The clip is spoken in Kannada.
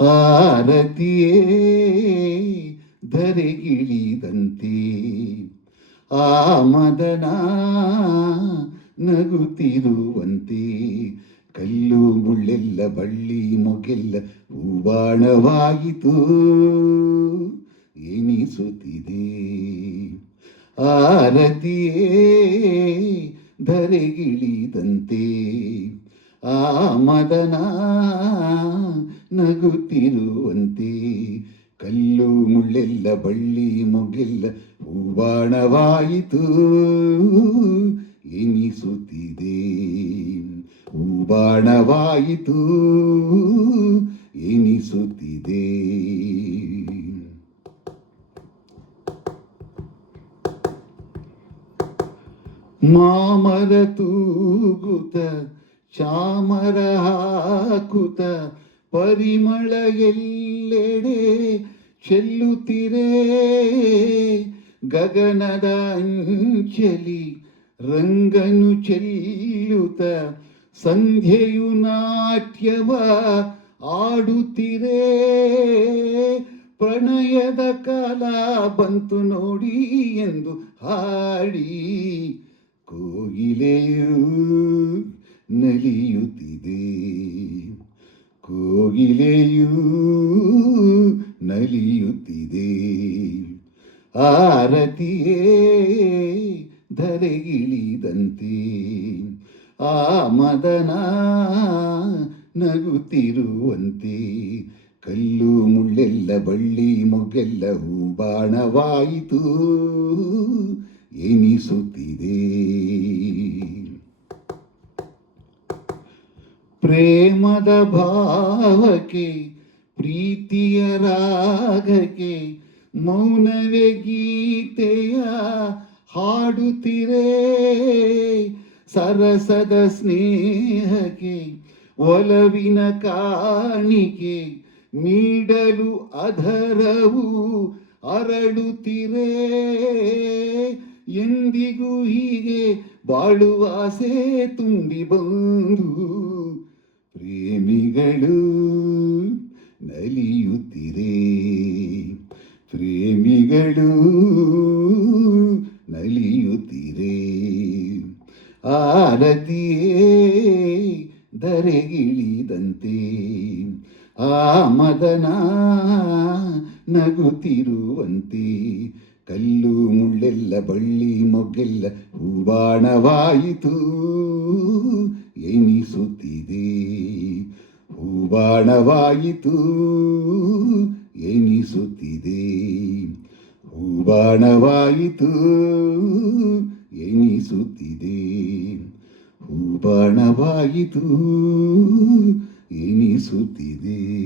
ಆರತಿಯೇ ಧರೆಗಿಳಿದಂತೆ ಆ ಮದನ ನಗುತ್ತಿರುವಂತೆ ಕಲ್ಲು ಮುಳ್ಳೆಲ್ಲ ಬಳ್ಳಿ ಮೊಗೆಲ್ಲ ಹೂವಾಣವಾಯಿತು ಎನಿಸುತ್ತಿದೆ. ಆರತಿಯೇ ಧರೆಗಿಳಿದಂತೆ ಆ ಮದನ ನಗುತ್ತಿರುವಂತೆ ಕಲ್ಲು ಮುಳ್ಳೆಲ್ಲ ಬಳ್ಳಿ ಮೊಗೆಲ್ಲ ಹೂವಾಣವಾಯಿತು ಎನಿಸುತ್ತಿದೆ. ಹೂವಾಣವಾಯಿತು ಎನಿಸುತ್ತಿದೆ. ಮಾಮರ ತೂಗುತ ಚಾಮರ ಹಾಕುತ ಪರಿಮಳ ಎಲ್ಲೆಡೆ ಚೆಲ್ಲುತ್ತಿರೆ. ಗಗನದ ಅಂಚಲಿ ರಂಗನು ಚೆಲ್ಲುತ್ತ ಸಂಧ್ಯೆಯು ನಾಟ್ಯವ ಆಡುತ್ತಿರೆ. ಪ್ರಣಯದ ಕಾಲ ಬಂತು ನೋಡಿ ಎಂದು ಹಾಡಿ ಕೋಗಿಲೆಯು ನಲಿಯುತ್ತಿದೆ. ಕೋಗಿಲೆಯೂ ನಲಿಯುತ್ತಿದೆ. ಆರತಿಯೇ ಧರೆಗಿಳಿದಂತೆ ಆ ಮದನ ನಗುತ್ತಿರುವಂತೆ ಕಲ್ಲು ಮುಳ್ಳೆಲ್ಲ ಬಳ್ಳಿ ಮೊಗೆಲ್ಲ ಹೂಬಾಣವಾಯಿತು ಎನಿಸುತ್ತಿದೆ. ಪ್ರೇಮದ ಭಾವಕ್ಕೆ ಪ್ರೀತಿಯ ರಾಗಕ್ಕೆ ಮೌನವೇ ಗೀತೆಯ ಹಾಡುತ್ತಿರೆ. ಸರಸದ ಸ್ನೇಹಕ್ಕೆ ಒಲವಿನ ಕಾಣಿಕೆ ನೀಡಲು ಅಧರವು ಅರಳುತ್ತಿರೆ. ಎಂದಿಗೂ ಹೀಗೆ ಬಾಳುವ ಆಸೆ ತುಂಬಿ ಬಂದು ಪ್ರೇಮಿಗಳು ನಲಿಯುತ್ತಿರೆ. ಪ್ರೇಮಿಗಳು ನಲಿಯುತ್ತಿರೆ. ಆರತಿಯೇ ಧರೆಗಿಳಿದಂತೆ ಆ ಮದನ ನಗುತ್ತಿರುವಂತೆ ಕಲ್ಲು ಮುಳ್ಳೆಲ್ಲ ಬಳ್ಳಿ ಮೊಗ್ಗೆಲ್ಲ ಹೂಬಾಣವಾಯಿತು ಎನಿಸುತ್ತಿದೆ. ಹೂಬಾಣವಾಯಿತು ಎನಿಸುತ್ತಿದೆ. ಹೂಬಾಣವಾಯಿತು ಎನಿಸುತ್ತಿದೆ. ಹೂಬಾಣವಾಯಿತು ಎನಿಸುತ್ತಿದೆ.